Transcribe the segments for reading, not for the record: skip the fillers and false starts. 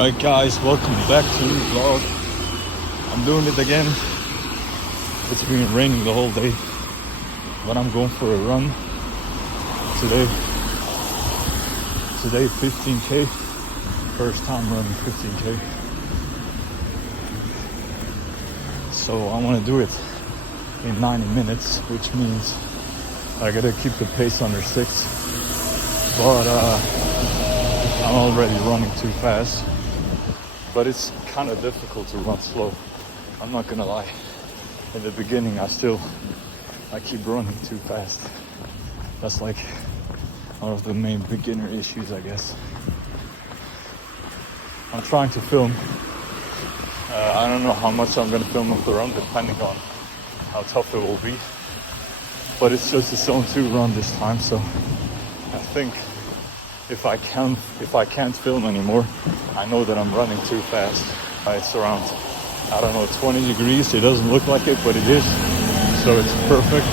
Alright guys, welcome back to the vlog. I'm doing it again. It's been raining the whole day, but I'm going for a run today. Today 15k, first time running 15k. So I want to do it in 90 minutes, which means I gotta keep the pace under 6. But I'm already running too fast. But it's kind of difficult to run slow. I'm not gonna lie. In the beginning, I keep running too fast. That's like one of the main beginner issues, I guess. I'm trying to film. I don't know how much I'm gonna film of the run, depending on how tough it will be. But it's just a zone 2 run this time, so I think if I can't film anymore, I know that I'm running too fast. It's around, I don't know, 20 degrees. It doesn't look like it, but it is. So it's perfect.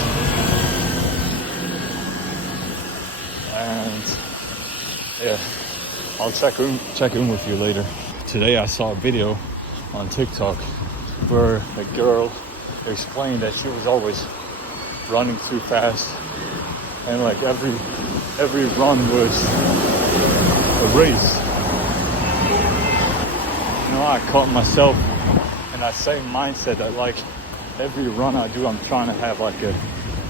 And yeah, I'll check in with you later. Today I saw a video on TikTok where a girl explained that she was always running too fast, and like every run was a race. You know, I caught myself in that same mindset that like every run I do, I'm trying to have like a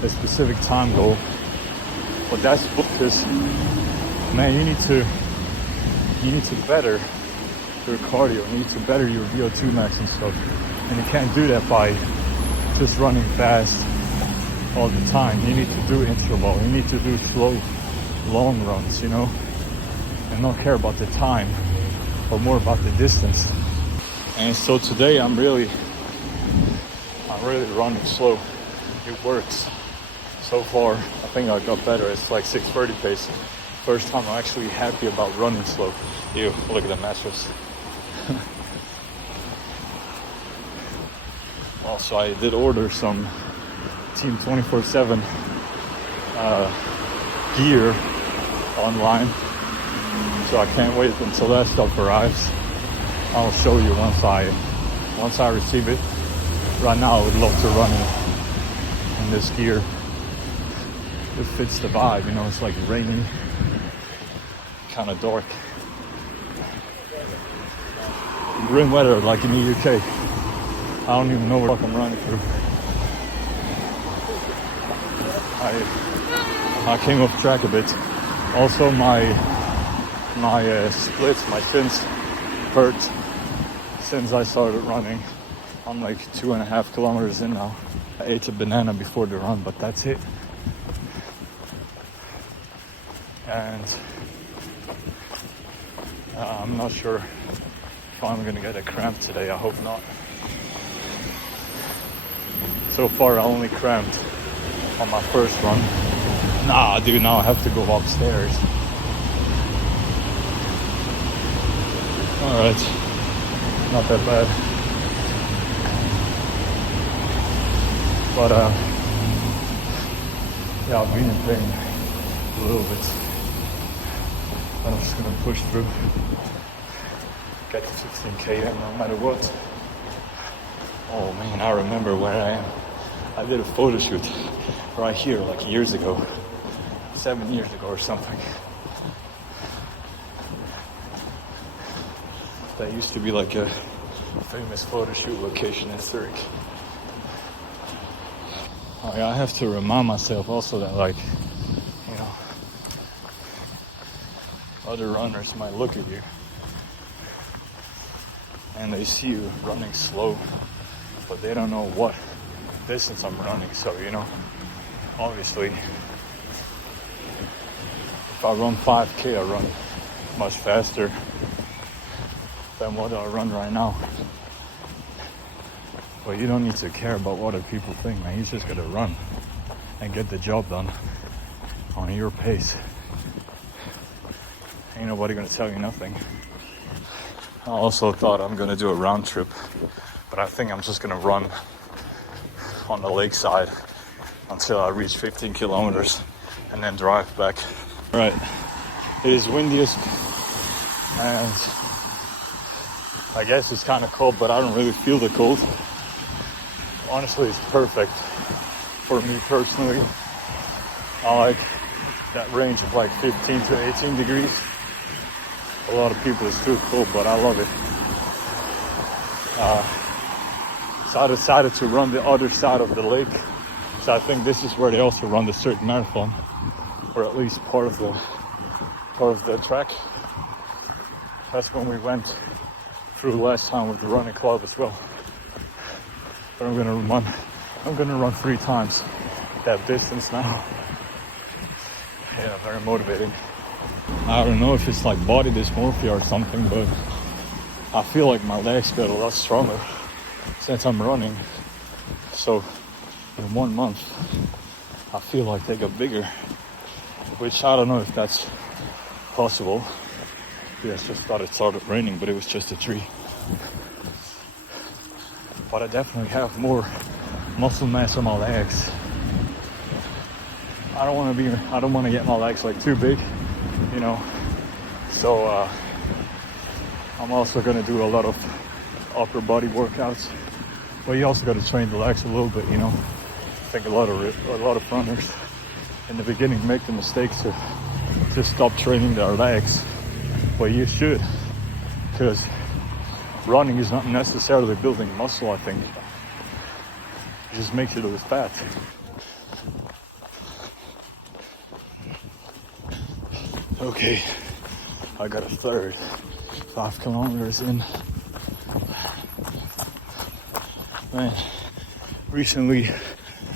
specific time goal. But that's because, man, you need to better your cardio, you need to better your VO2 max and stuff. And you can't do that by just running fast all the time. You need to do interval, you need to do slow, long runs, you know, and not care about the time, but more about the distance. And so today I'm really running slow. It works. So far, I think I got better. It's like 6:30 pace. First time I'm actually happy about running slow. Ew, look at the mattress. Also, I did order some Team 24/7 gear online, so I can't wait until that stuff arrives. I'll show you once I receive it. Right now I would love to run in this gear. It fits the vibe, you know. It's like raining, kind of dark, grim weather like in the UK. I don't even know what I'm running through. I came off track a bit. Also, my splits, my shins hurt since I started running. I'm like 2.5 kilometers in now. I ate a banana before the run, but that's it. And I'm not sure if I'm gonna get a cramp today. I hope not. So far I only cramped on my first run. Nah, dude, now I have to go upstairs. Alright, not that bad. But yeah, I've been in pain a little bit. But I'm just gonna push through. Get to 15k in no matter what. Oh man, I remember where I am. I did a photo shoot right here like years ago. 7 years ago or something. That used to be like a famous photo shoot location in Zurich. Oh, yeah, I have to remind myself also that, like, you know, other runners might look at you and they see you running slow, but they don't know what distance I'm running. So, you know, obviously, if I run 5k, I run much faster than what I run right now. But you don't need to care about what other people think, man. You just gotta run and get the job done on your pace. Ain't nobody gonna tell you nothing. I also thought I'm gonna do a round trip, but I think I'm just gonna run on the lakeside until I reach 15 kilometers and then drive back. All right, it is windiest and I guess it's kind of cold, but I don't really feel the cold. Honestly, it's perfect for me personally. I like that range of like 15 to 18 degrees. A lot of people it's too cold, but I love it. So I decided to run the other side of the lake. So I think this is where they also run the certain marathon, or at least part of the track. That's when we went through last time with the running club as well. But I'm gonna run 3 times that distance now. Yeah, very motivating. I don't know if it's like body dysmorphia or something, but I feel like my legs got a lot stronger since I'm running. So in 1 month, I feel like they got bigger, which I don't know if that's possible. Yeah, it's just thought it started raining, but it was just a tree. But I definitely have more muscle mass on my legs. I don't want to get my legs like too big, you know. So I'm also gonna do a lot of upper body workouts. But you also got to train the legs a little bit, you know. I think a lot of runners in the beginning make the mistake to stop training their legs. But you should, because running is not necessarily building muscle, I think. It just makes you lose fat. Okay, I got a third 5 kilometers in. Man, recently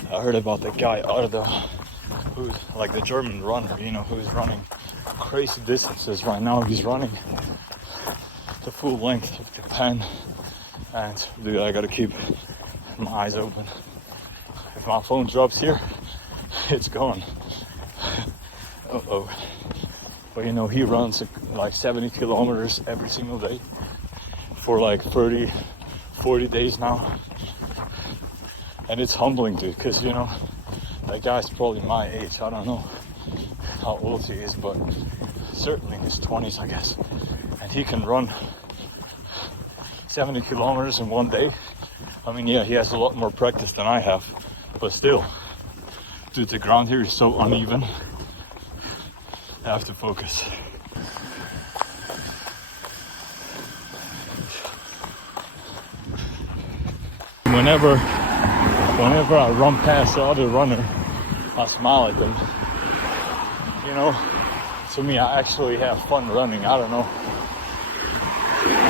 I heard about the guy who's like the German runner, you know, who's running crazy distances right now. He's running the full length of Japan, and dude, I gotta keep my eyes open. If my phone drops here, it's gone. Uh-oh. But you know, he runs like 70 kilometers every single day for like 30, 40 days now. And it's humbling, dude, because, you know, that guy's probably my age. I don't know how old he is, but certainly in his 20s, I guess. And he can run 70 kilometers in 1 day. I mean, yeah, he has a lot more practice than I have, but still, dude, the ground here is so uneven. I have to focus. Whenever I run past the other runner, I smile at them. You know, to me, I actually have fun running. I don't know.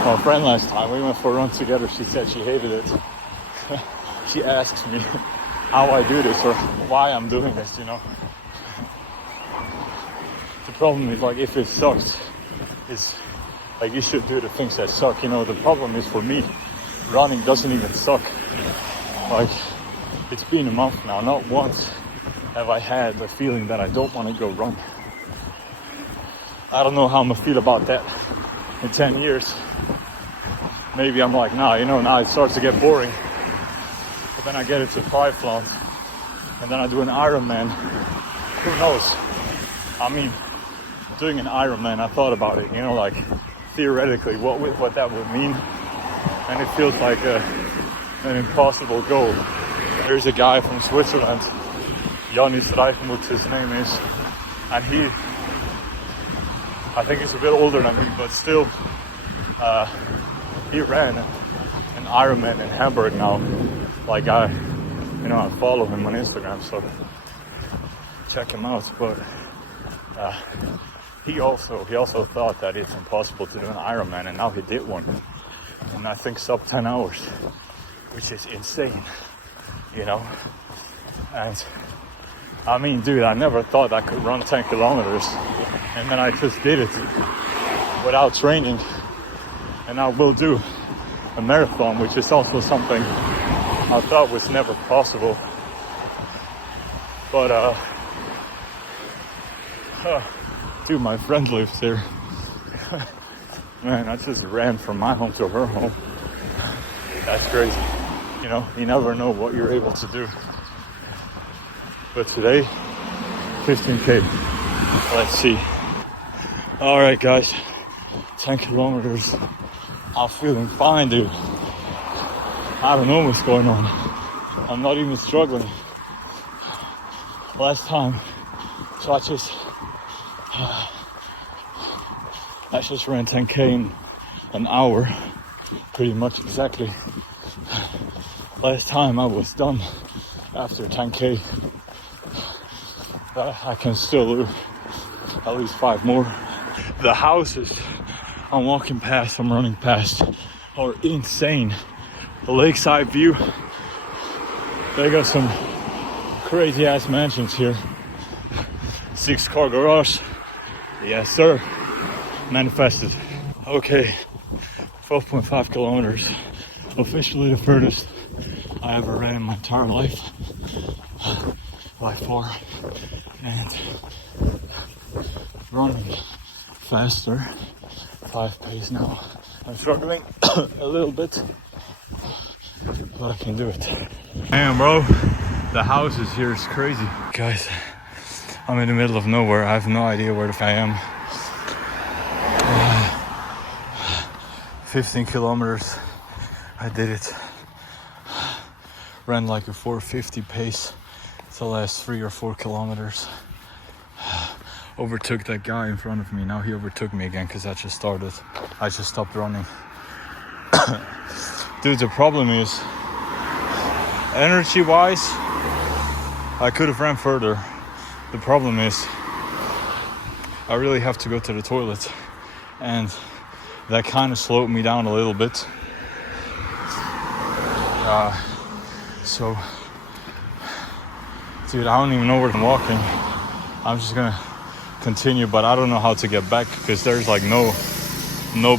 My friend last time, we went for a run together. She said she hated it. She asks me how I do this or why I'm doing this, you know. The problem is, like, if it sucks, it's like you should do the things that suck, you know. The problem is for me, running doesn't even suck. Like, it's been a month now, not once have I had the feeling that I don't want to go run. I don't know how I'm gonna feel about that in 10 years. Maybe I'm like, nah, you know, now it starts to get boring. But then I get into triathlon, and then I do an Ironman. Who knows? I mean, doing an Ironman, I thought about it, you know, like theoretically what that would mean. And it feels like an impossible goal. There's a guy from Switzerland, Janis Reifmuth, his name is, and I think he's a bit older than me, but still, he ran an Ironman in Hamburg now. Like, I follow him on Instagram, so check him out. But he also thought that it's impossible to do an Ironman, and now he did one, and I think sub 10 hours, which is insane, you know. And I mean, dude, I never thought I could run 10 kilometers, and then I just did it without training, and I will do a marathon, which is also something I thought was never possible. But dude, my friend lives there. Man, I just ran from my home to her home. That's crazy. You know, you never know what you're able to do. But today, 15K. Let's see. All right, guys, 10 kilometers I'm feeling fine, dude. I don't know what's going on. I'm not even struggling. Last time, so I just ran 10K in an hour, pretty much exactly. Last time I was done after 10K. I can still do at least 5 more. The houses I'm walking past, I'm running past, are insane. The lakeside view, they got some crazy ass mansions here. 6-car garage, yes sir, manifested. Okay, 12.5 kilometers, officially the furthest I ever ran in my entire life, by far, and running faster, 5 pace now. I'm struggling a little bit, but I can do it. Man, bro, the houses here is crazy. Guys, I'm in the middle of nowhere. I have no idea where the f I am. 15 kilometers, I did it. Ran like a 450 pace the last 3 or 4 kilometers. Overtook that guy in front of me. Now he overtook me again because I just stopped running. Dude, the problem is, energy wise, I could have ran further. The problem is, I really have to go to the toilet, and that kind of slowed me down a little bit. So, dude, I don't even know where I'm walking. I'm just gonna continue, but I don't know how to get back because there's like no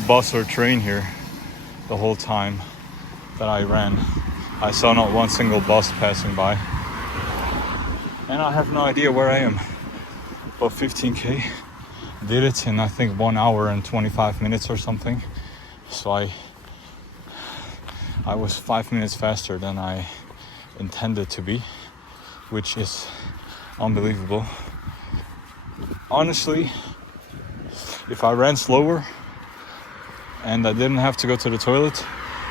bus or train here the whole time that I ran. I saw not one single bus passing by, and I have no idea where I am. But 15K, did it in I think 1 hour and 25 minutes or something. So I was 5 minutes faster than I intended to be, which is unbelievable. Honestly, if I ran slower and I didn't have to go to the toilet,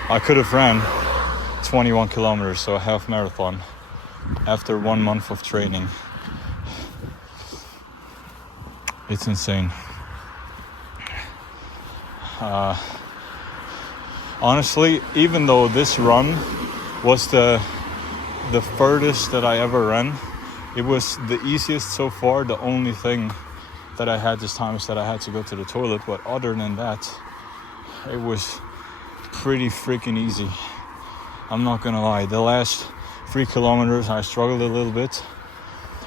I could have ran 21 kilometers, so a half marathon, after 1 month of training. It's insane. Honestly, even though this run was the furthest that I ever ran, it was the easiest so far. The only thing that I had this time is that I had to go to the toilet, but other than that, it was pretty freaking easy. I'm not gonna lie, the last 3 kilometers I struggled a little bit.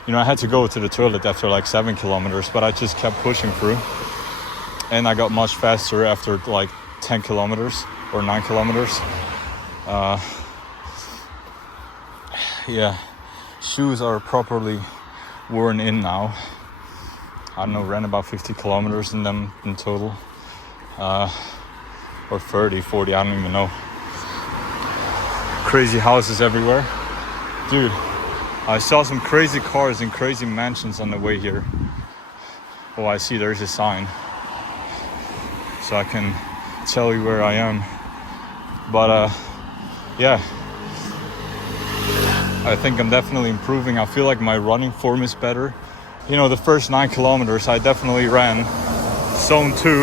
You know, I had to go to the toilet after like 7 kilometers, but I just kept pushing through, and I got much faster after like 10 kilometers or 9 kilometers. Yeah, shoes are properly worn in now. I don't know, ran about 50 kilometers in them in total, or 30, 40, I don't even know. Crazy houses everywhere. Dude, I saw some crazy cars and crazy mansions on the way here. Oh, I see there's a sign, so I can tell you where I am. But yeah, I think I'm definitely improving. I feel like my running form is better. You know, the first 9 kilometers I definitely ran zone 2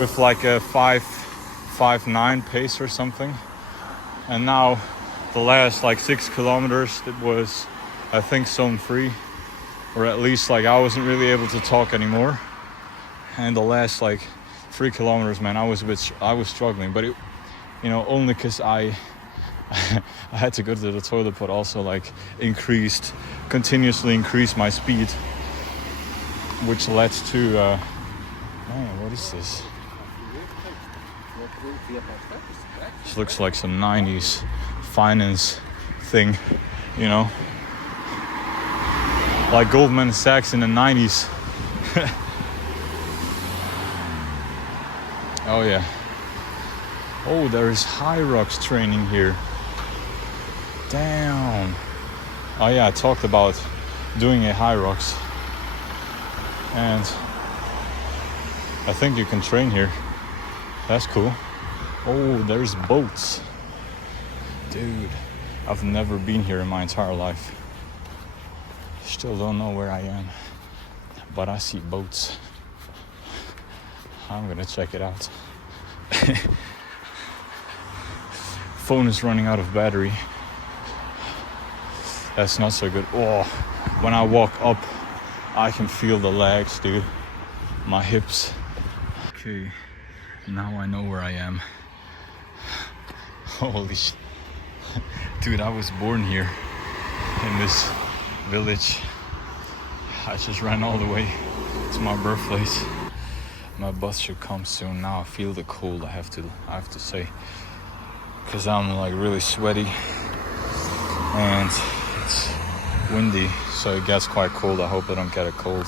with like a 5.9 pace or something, and now the last like 6 kilometers it was, I think, zone 3, or at least like I wasn't really able to talk anymore. And the last like 3 kilometers, man, I was struggling, but it, you know, only because I had to go to the toilet, but also like continuously increased my speed, which led to man, what is this? This looks like some 90s finance thing, you know, like Goldman Sachs in the 90s. Oh yeah. Oh, there is high rocks training here. Damn. Oh yeah, I talked about doing a high rocks, and I think you can train here. That's cool. Oh, there's boats. Dude, I've never been here in my entire life. Still don't know where I am, but I see boats. I'm gonna check it out. Phone is running out of battery. That's not so good. Oh, when I walk up, I can feel the legs, dude. My hips. Okay, now I know where I am. Holy shit. Dude, I was born here in this village. I just ran all the way to my birthplace. My bus should come soon. Now I feel the cold, I have to say, because I'm like really sweaty and it's windy, so it gets quite cold. I hope I don't get a cold.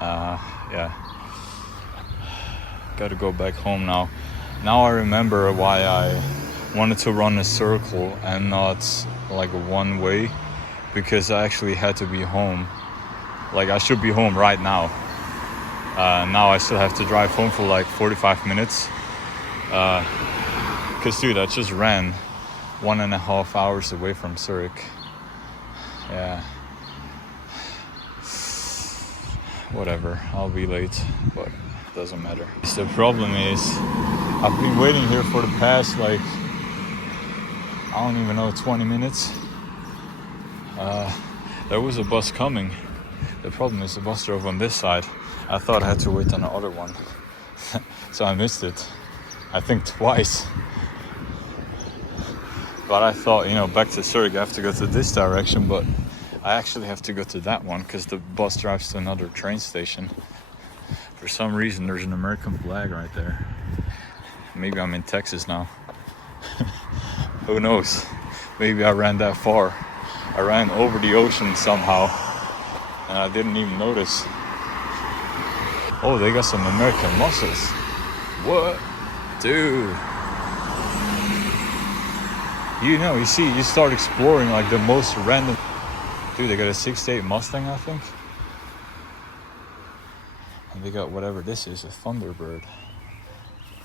Yeah, gotta go back home now. Now I remember why I wanted to run a circle and not like a one way, because I actually had to be home. Like I should be home right now. Now I still have to drive home for like 45 minutes. Cause dude, I just ran 1.5 hours away from Zurich. Yeah. Whatever, I'll be late, but it doesn't matter. The problem is, I've been waiting here for the past like, I don't even know, 20 minutes. There was a bus coming. The problem is the bus drove on this side. I thought I had to wait on the other one. So I missed it, I think twice. But I thought, back to Zurich I have to go to this direction, but I actually have to go to that one because the bus drives to another train station. For some reason there's an American flag right there. Maybe I'm in Texas now. Who knows? Maybe I ran that far. I ran over the ocean somehow and I didn't even notice. Oh, they got some American mussels. What? Dude. You start exploring like the most random. Dude, they got a 68 Mustang, I think. And they got whatever this is, a Thunderbird.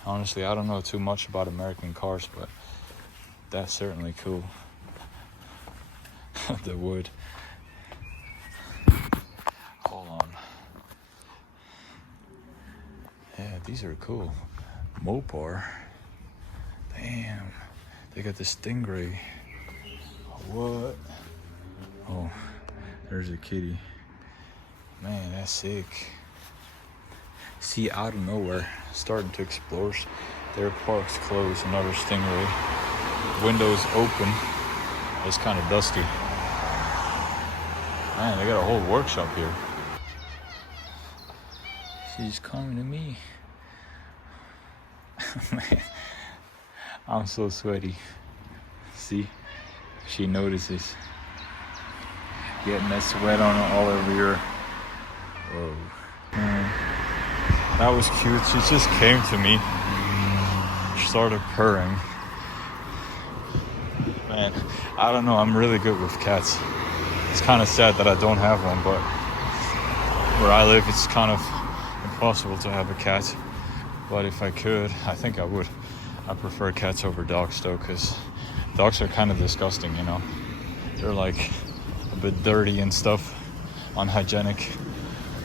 Honestly, I don't know too much about American cars, but that's certainly cool. The wood. Hold on. Yeah, these are cool. Mopar. Damn. They got the Stingray. What? Oh, there's a kitty. Man, that's sick. See, out of nowhere, starting to explore. Their park's closed, another Stingray. Windows open. It's kind of dusty. Man, they got a whole workshop here. She's coming to me. Man, I'm so sweaty. See, she notices. Getting that sweat on all over your. Whoa. Man, that was cute. She just came to me. She started purring. Man, I don't know. I'm really good with cats. It's kind of sad that I don't have one, but where I live, it's kind of impossible to have a cat. But if I could, I think I would. I prefer cats over dogs though, because dogs are kind of disgusting, They're like a bit dirty and stuff, unhygienic.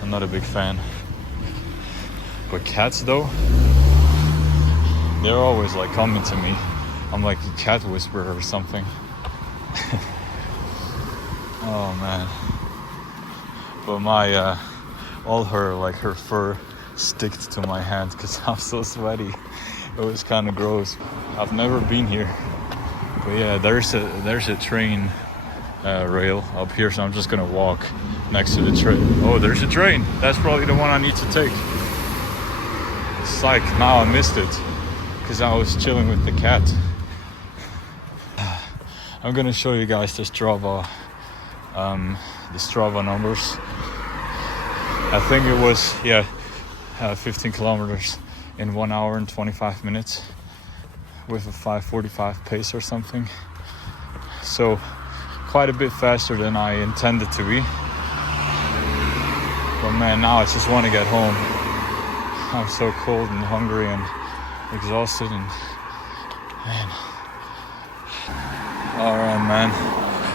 I'm not a big fan. But cats though, they're always like coming to me. I'm like a cat whisperer or something. Oh man. But my all her fur sticked to my hand because I'm so sweaty. It was kind of gross. I've never been here, but yeah, there's a train rail up here, so I'm just gonna walk next to the train. Oh, there's a train. That's probably the one I need to take. Psych, now I missed it because I was chilling with the cat. I'm gonna show you guys the Strava numbers. I think it was 15 kilometers in 1 hour and 25 minutes with a 5:45 pace or something. So quite a bit faster than I intended to be. But man, now I just want to get home. I'm so cold and hungry and exhausted and man. All right, man.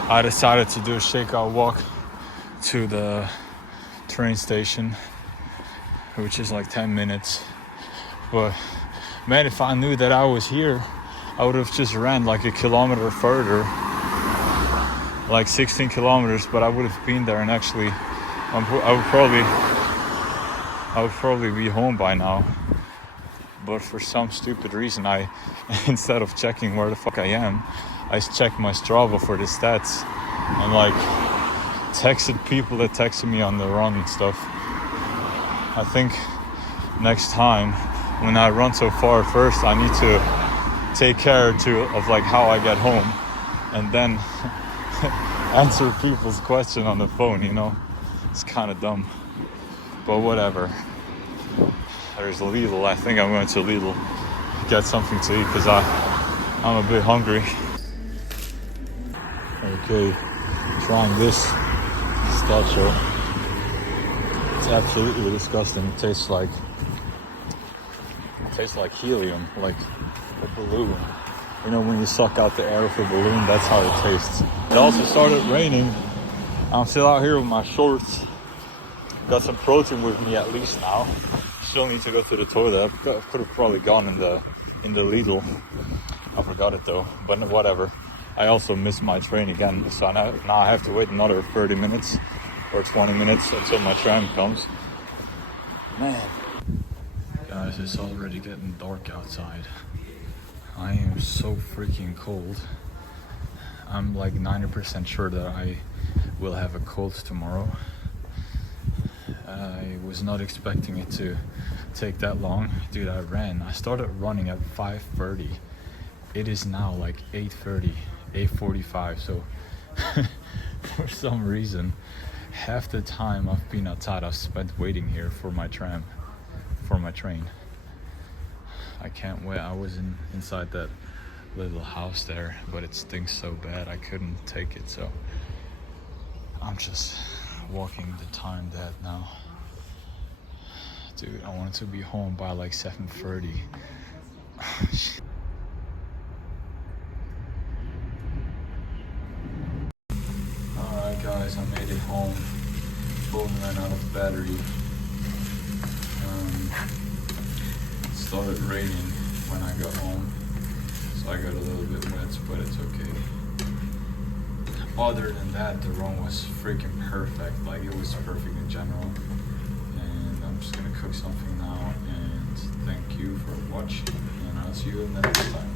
I decided to do a shakeout walk to the train station, which is like 10 minutes. But man, if I knew that I was here, I would have just ran like a kilometer further, like 16 kilometers, but I would have been there and actually I would probably be home by now. But for some stupid reason, I instead of checking where the fuck I am, I checked my Strava for the stats and like texted people that texted me on the run and stuff. I think next time when I run so far, first I need to take care of like how I get home and then answer people's question on the phone, you know. It's kind of dumb, but whatever. There's Lidl. I think I'm going to Lidl get something to eat because I'm a bit hungry. Okay, trying this statue. It's absolutely disgusting. It tastes like helium, like a balloon. You know, when you suck out the air of a balloon, that's how it tastes. It also started raining. I'm still out here with my shorts. Got some protein with me at least now. Still need to go to the toilet. I could have probably gone in the Lidl. I forgot it though, but whatever. I also missed my train again, so now I have to wait another 30 minutes or 20 minutes until my tram comes. Man. Guys, it's already getting dark outside. I am so freaking cold. I'm like 90% sure that I will have a cold tomorrow. I was not expecting it to take that long. Dude, I started running at 5:30. It is now like 8:30, 8:45, so for some reason, half the time I've been outside, I've spent waiting here for my train. I can't wait. I was inside that little house there, but it stinks so bad I couldn't take it, so I'm just walking the time dead now. Dude, I wanted to be home by like 7:30. Alright guys, I made it home. Phone ran out of battery. It started raining when I got home, so I got a little bit wet, but it's okay. Other than that, the run was freaking perfect. Like, it was perfect in general. And I'm just gonna cook something now, and thank you for watching, and I'll see you in the next time.